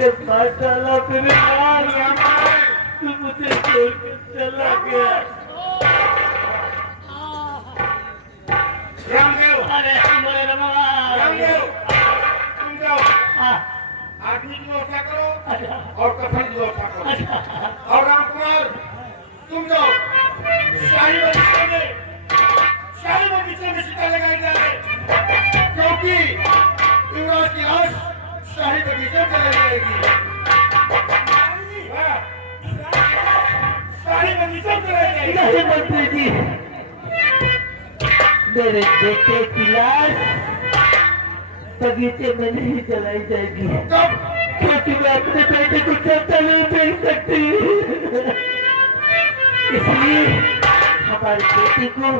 कर मार डाला तेरे मार तू मुझे छोड़ कर चला गया। रामदेव, अरे हमारे रामदेव, तुम जाओ आदमी की व्यवस्था करो और कफन की व्यवस्था करो। और रामकुमार तुम जाओ शाही बगीचे में सीता लगाई जाए, क्योंकि युवराज की लाश शाही बगीचे में चलाई जाएगी। शाही बगीचे में चलाई जाएगी। नहीं मंत्री जी, मेरे बेटे की लाश बगीचे में नहीं जलाई जाएगी, क्योंकि मैं अपने बेटे को चलता नहीं देख सकती। इसलिए हमारे बेटे को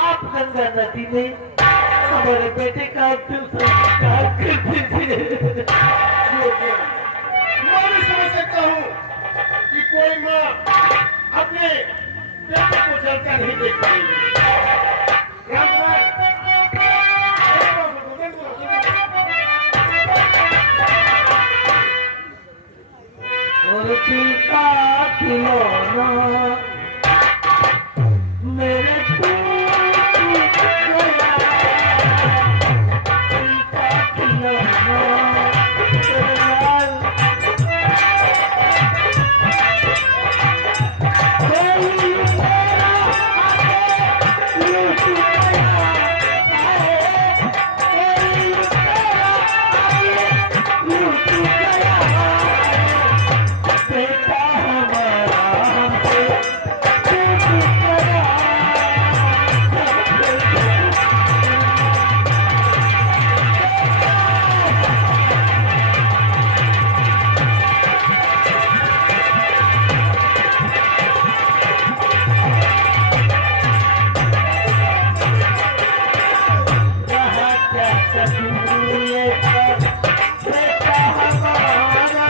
आप गंगा नदी में हमारे बेटे का अंतिम संस्कार कर दीजिए। मैं भी समझ सकता हूँ कि कोई माँ अपने बेटे को जलता नहीं देख पाएगी। और पिता खिलौना मेरे टूट गया, पिता खिलौना तेरे लाल कोई मेरा आगे लूट गया, कोई मेरा आगे लूट गया। बेटा हमारा हमसे छूट गया। कहाँ क्या कसूर बेटा हमारा,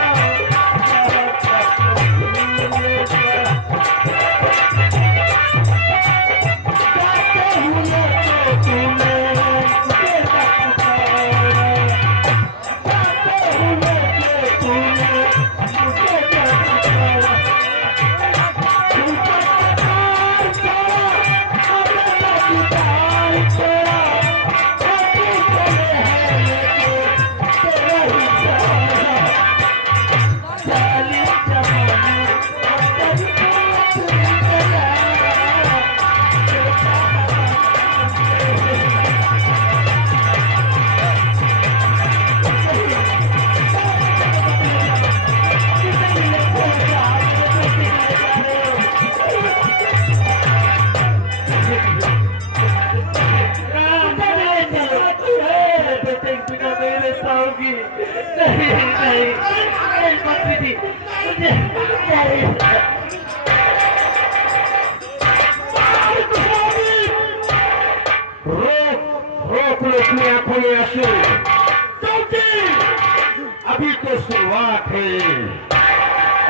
अभी तो शुरुआत है,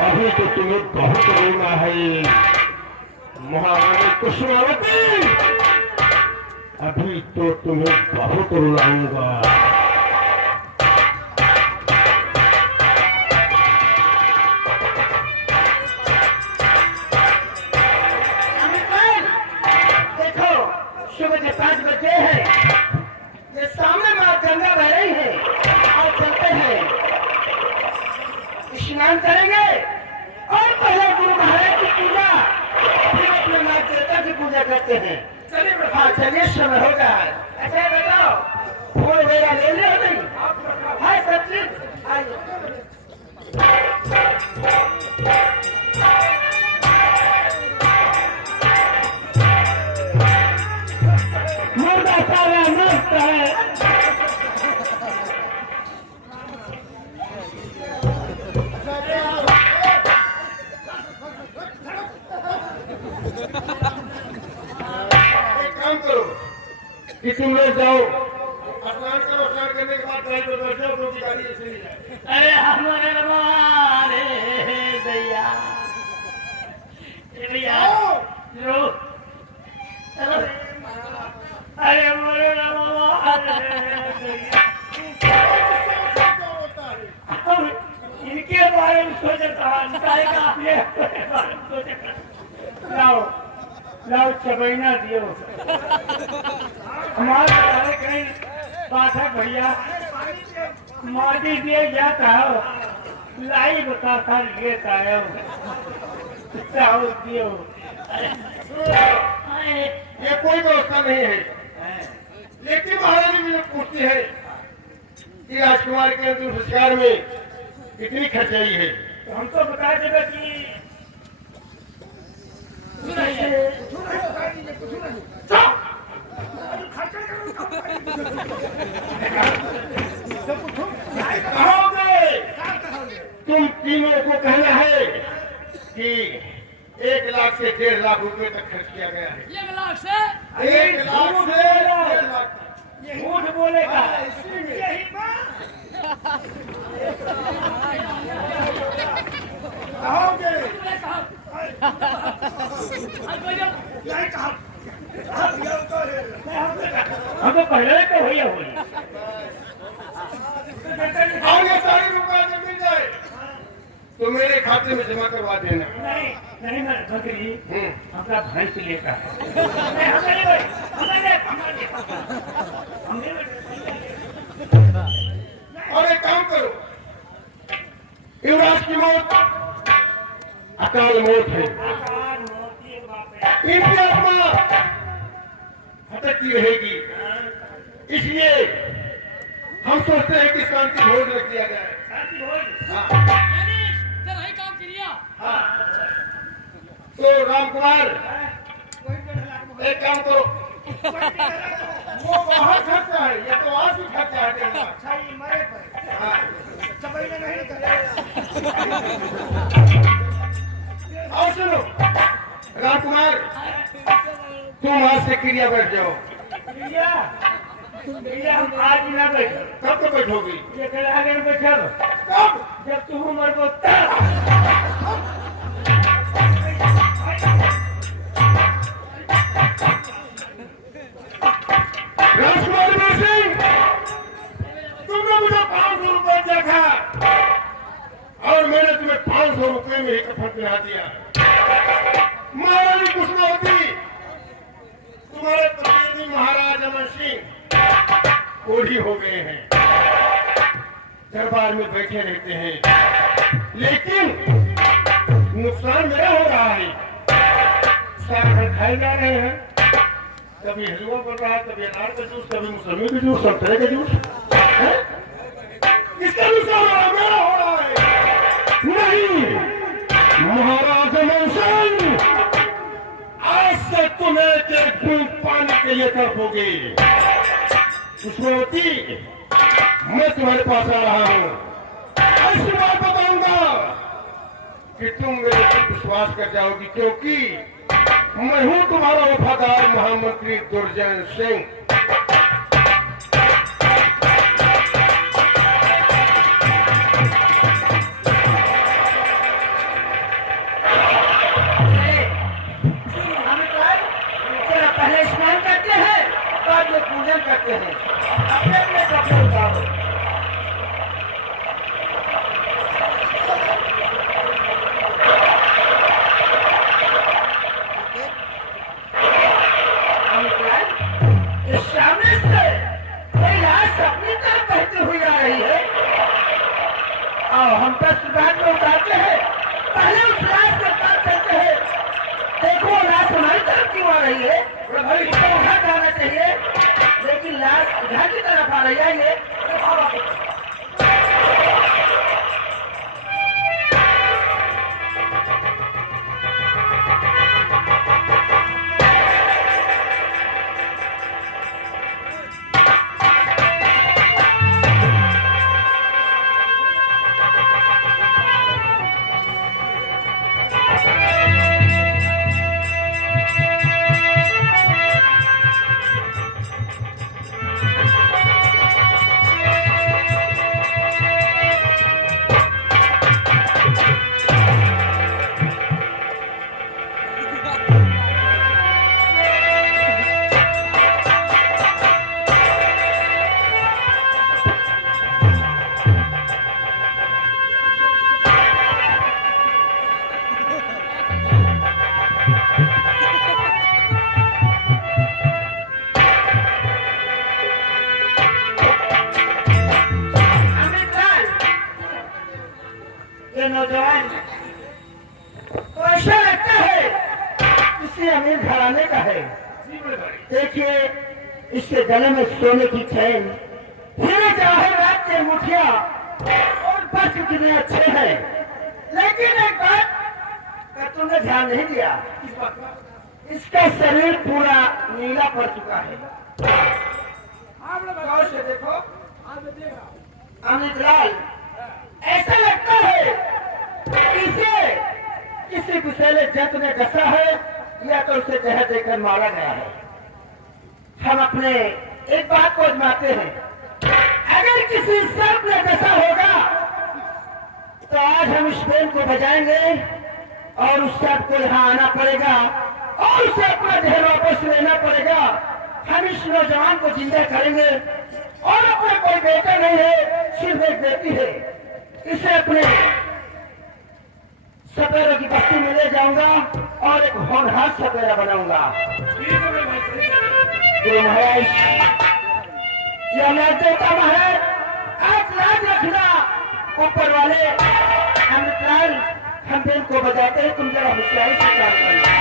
अभी तो तुम्हें बहुत रोना है महारानी कुसुमावती, अभी तो तुम्हें बहुत रुलाऊंगा। देखो सुबह के 5 बजे है, ये सामने माँ गंगा बह रही है, और चलते हैं स्नान करेंगे और पहले गुरु महाराज की पूजा, फिर अपने माँ देवता की पूजा करते हैं। चलिए हाँ चलिए, समय हो जाए। अच्छा बताओ फूल वगैरह ले लिया नहीं? है सब चीज आइए। मुर्गा सारा मस्त है। एक काम करो कि तुम लोग जाओ स्नान करो, स्नान करने के बाद ड्राइव पर बैठ जाओ, दो गाड़ी चली जाए। अरे हमारे मारे भैया भैया लो चलो, अरे हमारे इनके बारे में सोचता निकाय का अपने बारे में सोचता। लाओ लाओ चबैना दियो हमारे सारे कहीं पाठक भैया माटी दिए जाता हो लाई बता कर लेता है दियो। ये कोई व्यवस्था नहीं है, लेकिन महाराज जी मुझे पूछती है कि राजकुमार के अंतिम संस्कार में कितनी खर्चाई है। तो हम तो बता देगा कि तुम तीनों को कहना है कि 1 लाख से 1.5 लाख रुपए तक खर्च किया गया है। 1 लाख से 1 लाख से 1.5 लाख झूठ बोलेगा। कहोगे हम तो पहले तो भैया हुई आगे सारी रुपया जब मिल जाए तो मेरे खाते में जमा करवा देना। नहीं नहीं मैं बकरी अपना भैंस लेता है। और एक काम करो, युवराज की मौत अकाल मौत है, इनकी आत्मा भटकती रहेगी, इसलिए हम सोचते हैं कि शांति भोज रख दिया गया है। हाँ। तेरा काम किया। हाँ। तो रामकुमार एक काम करो, वो बाहर खर्चा है या तो आज भी खर्चा है तेरा। अच्छा ये मरे पर हाँ। चबैना नहीं करेगा। और सुनो रामकुमार, तुम आज से क्रिया बैठ जाओ। भैया हम आज ना बैठो। कब तक बैठोगी? ये कल आगे बैठो कब? जब तुम उम्र को तब। राजकुमार सिंह, तुमने मुझे 500 रुपए दिया था और मैंने तुम्हें 500 रुपए में ही कफन पहना दिया। महारानी कुशमावती, तुम्हारे पति महाराज अमर सिंह कोढ़ी हो गए हैं, दरबार में बैठे रहते हैं, लेकिन नुकसान मेरा हो रहा है। सारा घर खाए जा रहे हैं, कभी हलवा बन रहा है, कभी अनार का जूस, कभी मौसमी का जूस, सब तरह का जूस। किसका नुकसान हो रहा है? मेरा हो रहा है। नहीं, महाराज अमर सिंह, आज से तुम्हें एक बूंद पानी के लिए तड़पोगे। कुशमावती, मैं तुम्हारे पास आ रहा हूँ, ऐसी बात बताऊंगा कि तुम मेरे पर विश्वास कर जाओगी, क्योंकि मैं हूँ तुम्हारा वफादार महामंत्री दुर्जन सिंह। पहले स्नान करते हैं, बाद में पूजन करते हैं। अपने अपने कपड़े उतारो। सामने से कोई लाश अपनी तरफ बहती हुई आ रही है और हम पर सुधार में उतारते हैं। पहले उस लाश को बात करते हैं, देखो लाश हमारी तरफ क्यों आ रही है, इसको उधर जाना चाहिए, लेकिन लाश इधर की तरफ आ रही है। ये नौजवान तो ऐसा लगता है किसी अमीर घराने का है। देखिए इसके गले में सोने की चैन, हीरे जवाहरात के मुठिया और वस्त्र कितने अच्छे हैं। लेकिन एक बात का तुमने ध्यान नहीं दिया, इसका शरीर पूरा नीला पड़ चुका है। आप लोग गौर से देखो अमित लाल, ऐसा लगता है इसे किसी विषैले जंतु ने डसा है या तो उसे जहर देकर मारा गया है। हम अपने एक बात को आजमाते हैं, अगर किसी सर्प ने डसा होगा तो आज हम इस बेल को बजाएंगे और उस सर्प को यहाँ आना पड़ेगा और उसे अपना जहर वापस लेना पड़ेगा। हम इस नौजवान को जिंदा करेंगे और अपना कोई बेटा नहीं है, सिर्फ एक बेटी है। इसे अपने सपेरों की बस्ती में ले जाऊंगा और एक होनहार सपेरा बनाऊंगा। गुरु महाराज, यह देवता महाराज, आज लाज रखना ऊपर वाले। अमृतलाल, हम बेल को बजाते हैं, तुम जरा होशियारी से काम करना।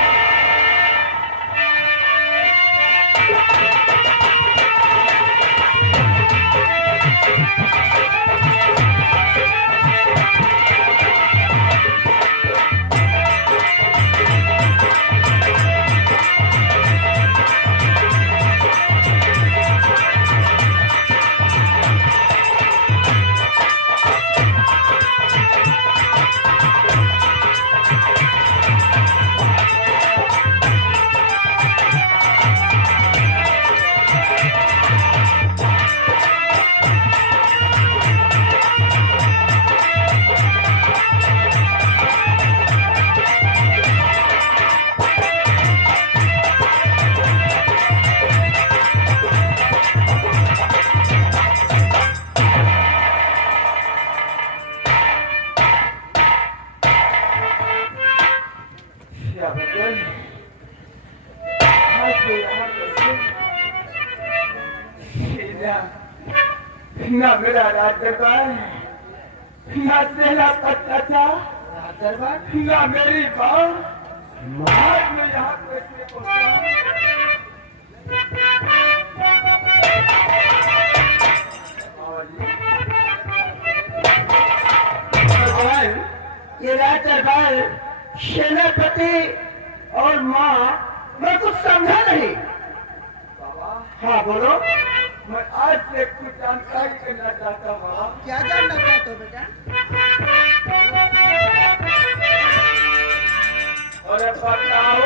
ना मेरा राज दरबार, ना सेना पत्ता था राज दरबार, ना मेरी माँ महाराज में यहाँ कैसे पहुँचा। ये राज दरबार, सेनापति और माँ, मैं कुछ समझा नहीं। हाँ बोलो। मैं आज से कुछ जानकारी करना चाहता हूँ। क्या जानना चाहते हो बेटा? अरे बताओ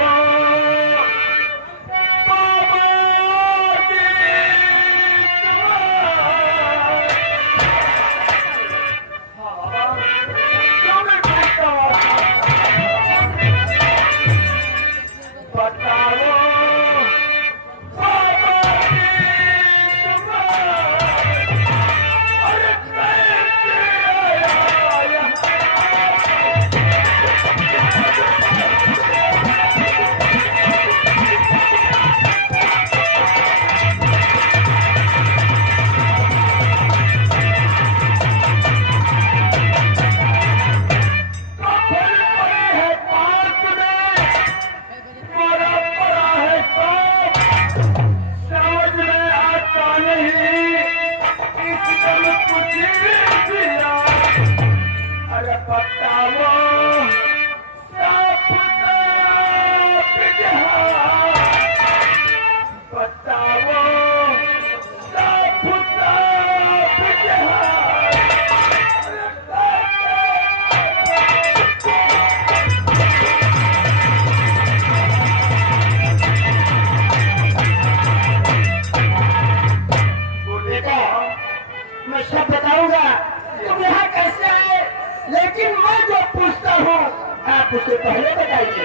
उससे पहले बताइए।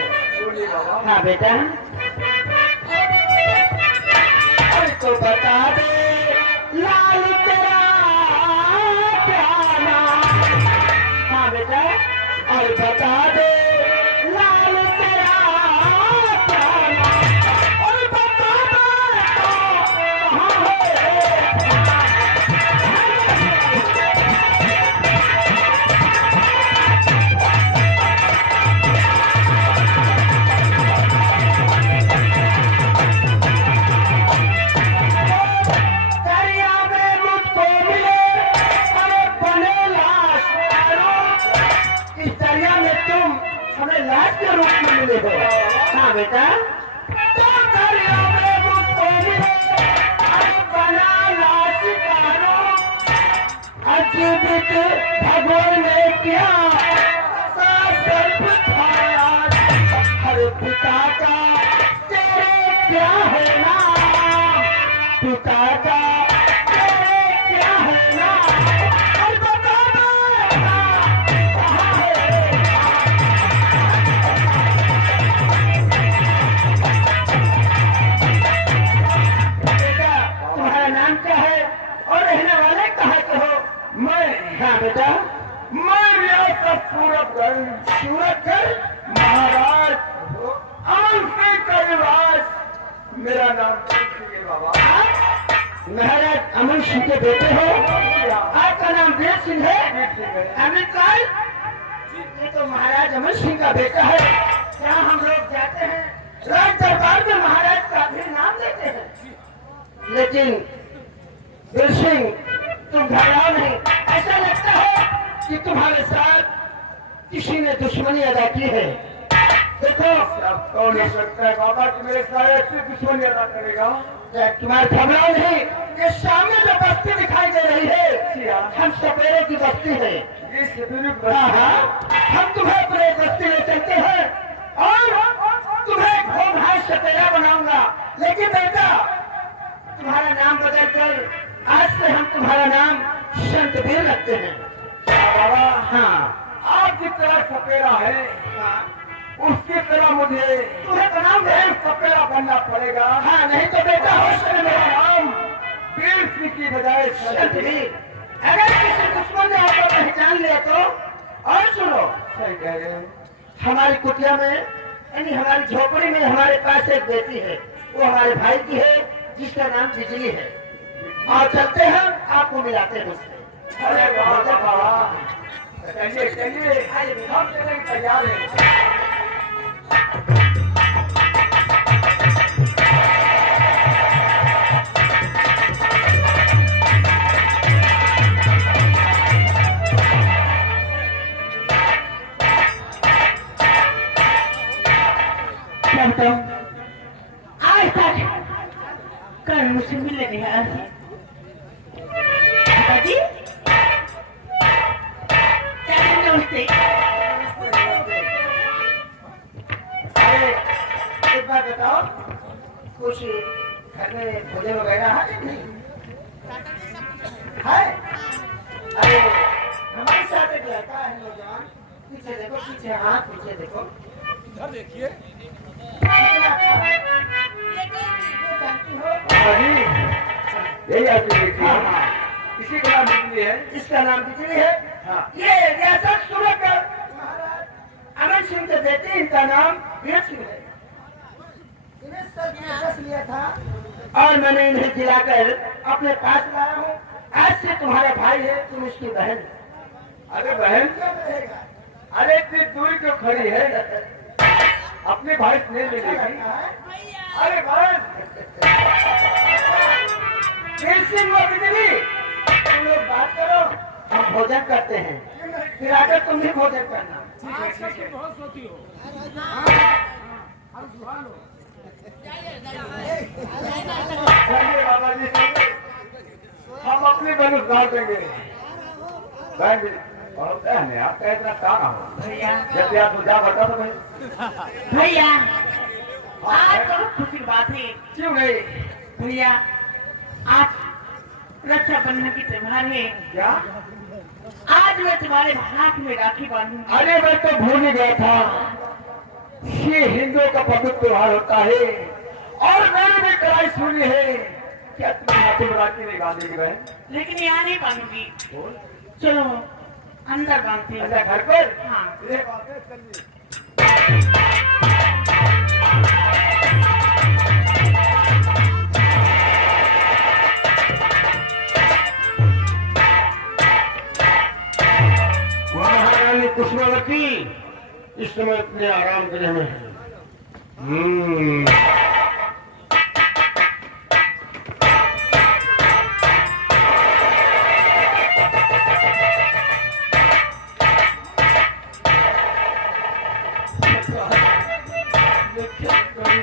हाँ बेटा, तो बता दे लाल तेरा प्यारा। हाँ बेटा, और बता दे लाल तेरा प्यारा, और बता दे कहाँ है। हमें लाश के रूप में मिले हो। हाँ बेटा, तो दरिया में मुझको मिले, अब बना लाश का रूप। अजीबित भगवान ने किया शासन उठाया। हर पिता का तेरे क्या है नाम, पिता का तेरे क्या है नाम, और बता बेटा कहाँ है। बेटा तुम्हारा नाम क्या है और रहने वाले कहाँ के हो? मैं, हाँ बेटा, मैं रियासत सूरतगढ़ महाराज अमन सिंह का निवास। मेरा नाम सिंह है बाबा। महाराज अमन सिंह के बेटे हो? आपका नाम वीर सिंह है? अमित लाल, ये तो महाराज अमन सिंह का बेटा है। यहाँ हम लोग जाते हैं राज दरबार में महाराज का भी नाम लेते हैं, लेकिन वीर सिंह तुम घबराओ नहीं। ऐसा लगता है कि तुम्हारे साथ किसी ने दुश्मनी अदा की है। देखो कौन हो सकता है बाबा कि मेरे साथ ऐसी दुश्मनी अदा करेगा? तुम्हारे घबराओ नहीं, ये सामने जो बस्ती दिखाई दे रही है हम सपेरे की बस्ती है। हाँ, हम तुम्हें अपने बस्ती में चलते हैं और तुम्हें घोड़हार सपेरा बनाऊंगा। लेकिन बेटा तुम्हारा नाम बदलकर आज से हम तुम्हारा नाम संतवीर रखते हैं। बाबा हाँ, आप जिस तरह सपेरा है उसकी तरह मुझे तुम्हें नाम सपेरा बनना पड़ेगा। हाँ, नहीं तो बेटा हो सकता मेरा नाम वीर सिंह की बजाय संतवीर। अगर किसी दुश्मन ने आपको पहचान लिया तो। और सुनो, सही कह रहे हैं, हमारी कुटिया में यानी हमारी झोपड़ी में हमारे पास एक बेटी है, वो हमारे भाई की है जिसका नाम बिजली है। और चलते हैं आपको मिलाते हैं उससे। अरे बाबा चलिए चलिए, हम चलने तैयार हैं। आज तक कल मुझसे मिलने नहीं आया। पिताजी क्या नमस्ते। अरे एक बात बताओ, कुछ घर में भोजन वगैरह है? अरे हमारे साथ एक लड़का है नौजवान, पीछे देखो, पीछे हाथ पीछे देखो, इधर देखिए। यही आपकी बेटी है? इसी का नाम बिजली है? इसका नाम बिजली है। हाँ। ये रियासत सूरतगढ़ महाराज अमन सिंह के बेटे, इनका नाम वीर सिंह है। इन्हें सब वापस लिया था और मैंने इन्हें जिलाकर अपने पास लाया हूँ। आज से तुम्हारा भाई है, तुम इसकी बहन। अरे बहन क्या रहेगा? अरे इतनी दूरी क्यों खड़ी है? अपने भाई से नहीं मिलेगी? अरे बहन बिजली, तुम लोग बात करो, हम भोजन करते हैं, फिर आकर तुम भी भोजन करना। बहुत सोती हो। चलिए बाबा जी, हम अपनी बहन उतार देंगे। बहन और बहन आपका इतना ताना हो जब आप जा बता तो भैया आज तो खुशी की बात है। क्यों नहीं? भैया आज रक्षाबंधन की त्योहार है। क्या? आज मैं तुम्हारे हाथ में राखी बांधूंगी। अरे मैं तो भूल ही गया था, ये हिंदुओं का पवित्र त्योहार होता है और मैंने भी कड़ाई सुनी है। क्या तुम हाथों में राखी नहीं बांधेगी बहन? लेकिन यहाँ नहीं बांधूंगी, चलो अंदर बांधते हैं। अच्छा घर पर? हाँ। ये बात है, चलिए। महारानी पुष्पावती इस समय अपने आराम गृह में है। मैं क्या करूं?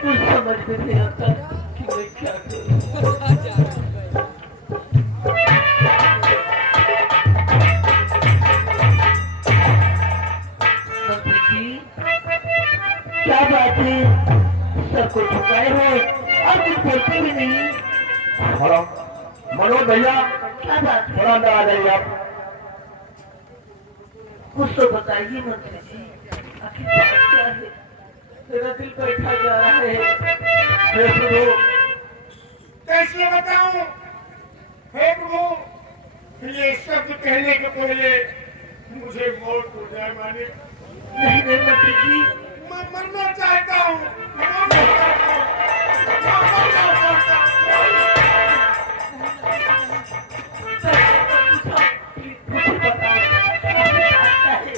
कुछ समझ में नहीं आता कि मैं क्या करूं। मंत्री जी, क्या बात है? सबको छुपाए हो और कुछ बोलते भी नहीं। हेलो मनोज भैया, क्या बात है? थोड़ा अंदर आ जाइए आप। कुछ तो बताइए मंत्री जी, आखिर बात क्या है? मेरा दिल बैठा जा रहा है। हे प्रभु, कैसे बताऊं? हे प्रभु, ये शब्द कहने के पहले मुझे मौत हो जाए मालिक। नहीं नहीं मंत्री जी, मैं मरना चाहता हूँ, मरना चाहता हूँ, मैं मरना चाहता हूँ। मुझे बताओ, क्या है?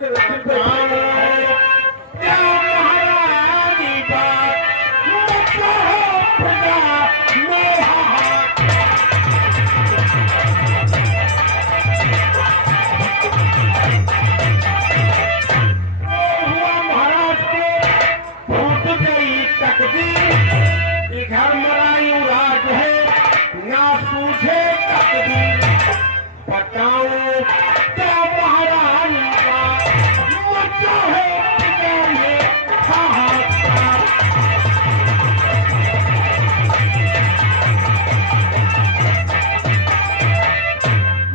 मेरा दिल बैठा जा रहा है। क्या महारानी बात, मुझको खुदा मेरा हाथ। हुआ महाराज को फूट गई तकदीर, इधर मरायू राज है ना सूझे तकदीर। बताओ क्या महारानी का मचा है खुदा में हाहाकार।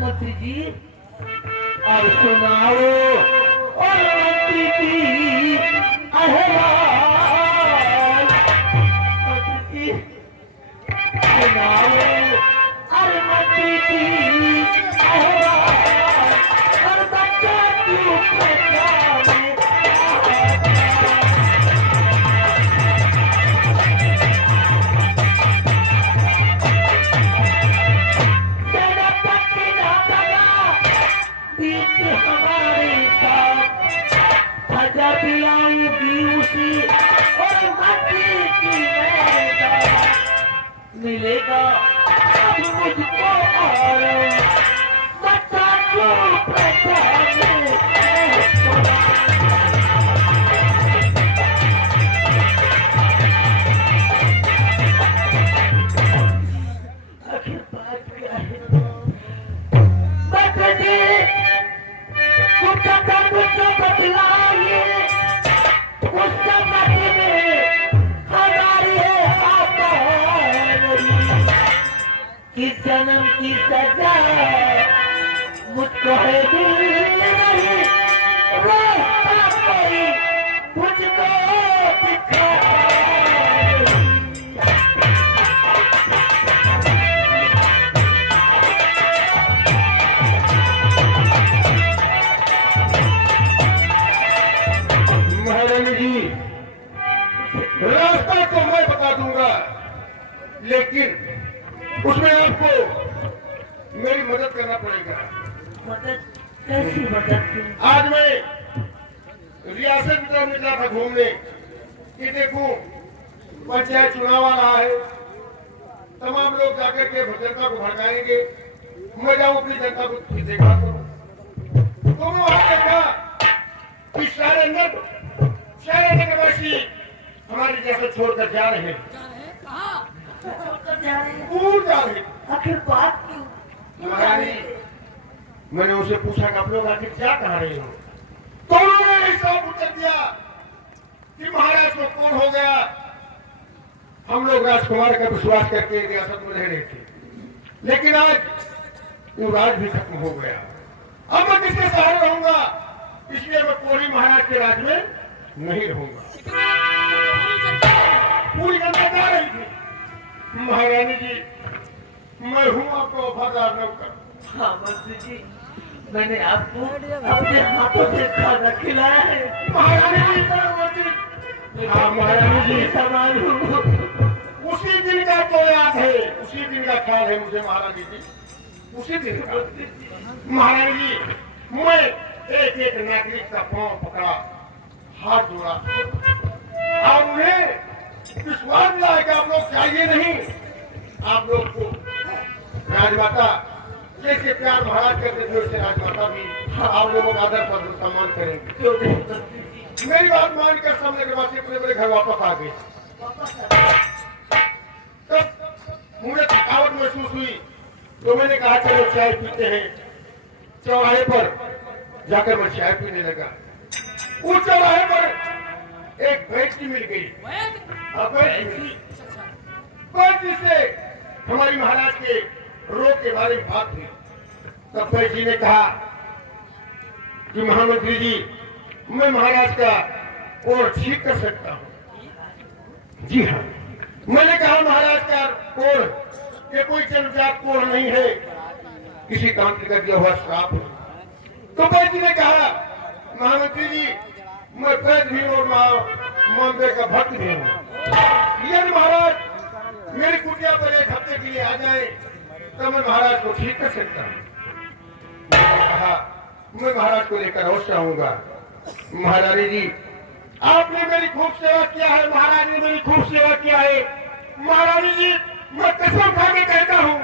मंत्री जी, और सुनाओ और मंत्री जी अहवाल। मंत्री जी सुनाओ और मंत्री जी अहवाल। और बच्चा क्यों पैदा में सेनापति ना दगा बीच हमारे साथ। सजा दिलाऊंगी उसी और मट्टी की मैदान। मिलेगा अब मुझको और बच्चा क्यों पैदा में आखिर बात क्या है? मंत्री जी, कुछ मुझको बतलाइए। उस समय में हमारी है आत्मा। इस जन्म की सजा मुझको है दिल नहीं। रास्ता कोई मुझको दिखा। महारानी जी, रास्ता तो मैं बता दूंगा, लेकिन उसमें आपको मेरी मदद करना पड़ेगा। मदद? कैसी मदद की? आज मैं रियासत की तरफ निकला था घूमने कि देखूं पंचायत चुनाव आ रहा है, तमाम लोग जाकर के जनता को भड़काएंगे, मैं जाऊं अपनी जनता को देखा करूं। तो मैं वहां देखा कि सारे नगरवासी हमारे जैसे छोड़कर जा रहे हैं, छोड़कर जा रहे हैं? दूर जा रहे हैं। आखिर बात क्यों? महारानी, मैंने उसे पूछा कि आप लोग आखिर क्या कह रहे हो? तो उन्होंने ऐसा उत्तर दिया कि महाराज को कौन हो गया, हम लोग राजकुमार का विश्वास करके रियासत में रह रहे थे, लेकिन आज वो राज भी खत्म हो गया। अब मैं किसके सहारे रहूंगा, इसलिए मैं कोरी महाराज के राज में नहीं रहूंगा। पूरी जनता जा रही थी। महारानी जी, मैं हूं आपका वफादार नौकर। हाँ मंत्री जी, मैंने आपको अपने हाथों से खाना खिलाया है। महारानी जी, हाँ महारानी जी, सवाल उसी दिन का तो याद है, उसी दिन का ख्याल है मुझे महारानी जी, उसी दिन का। महारानी जी, मैं एक एक नागरिक का पांव पकड़ा, हाथ जोड़ा और उन्हें विश्वास दिलाया कि आप लोग चाहिए नहीं, आप लोग को राजमाता जैसे प्यार महाराज करते थे वैसे राजमाता भी आप लोगों का आदर पर सम्मान करेंगे। क्यों नहीं करती? मेरी बात मानकर सामने के बाद अपने अपने घर वापस आ गए। तब मुझे थकावट महसूस हुई तो मैंने कहा चलो चाय पीते हैं। चौराहे पर जाकर मैं चाय पीने लगा। उस चौराहे पर एक बैठकी मिल गई। बैठकी से हमारी महाराज के रोग के बारे में बात हुई। तब बैठ जी ने कहा कि महामंत्री जी मैं महाराज का कोढ़ ठीक कर सकता हूँ। जी हाँ। मैंने कहा महाराज का कोढ़ ये कोई जन्मजात कोढ़ नहीं है, किसी तांत्रिक का दिया हुआ श्राप है। तो बैठ जी ने कहा महामंत्री जी मैं वैद्य भी और मामले का भक्त भी हूँ। यदि महाराज मेरी कुटिया पर एक हफ्ते के लिए आ जाए तो मैं महाराज को ठीक कर सकता हूँ। कहा मैं महाराज को लेकर अवश्य आऊंगा। महारानी जी आपने मेरी खूब सेवा किया है, महाराज ने मेरी खूब सेवा किया है। महारानी जी मैं कसम खा के कहता हूँ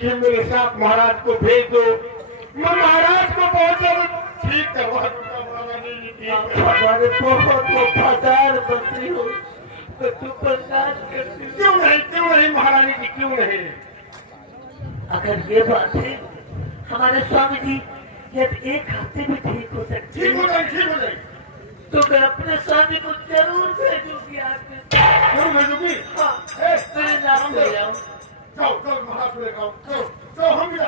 कि मेरे साथ महाराज को भेज दो, मैं महाराज को बहुत जल्द ठीक करवा दूंगा। महारानी जी हमारे बहुत वफादार मंत्री हो तो तू बर्दाश्त करती हो। क्यों नहीं महारानी जी क्यों नहीं? अगर ये बात है हमारे स्वामी जी यदि एक हफ्ते में ठीक हो सकती ठीक हो जाए ठीक हो जाए तो मैं अपने स्वामी को जरूर भेजूंगी। आपके क्यों भेजूंगी? हाँ, मेरे नाम ले जाओ। जाओ जाओ महाराज को लेकर आओ। जाओ जाओ हम भी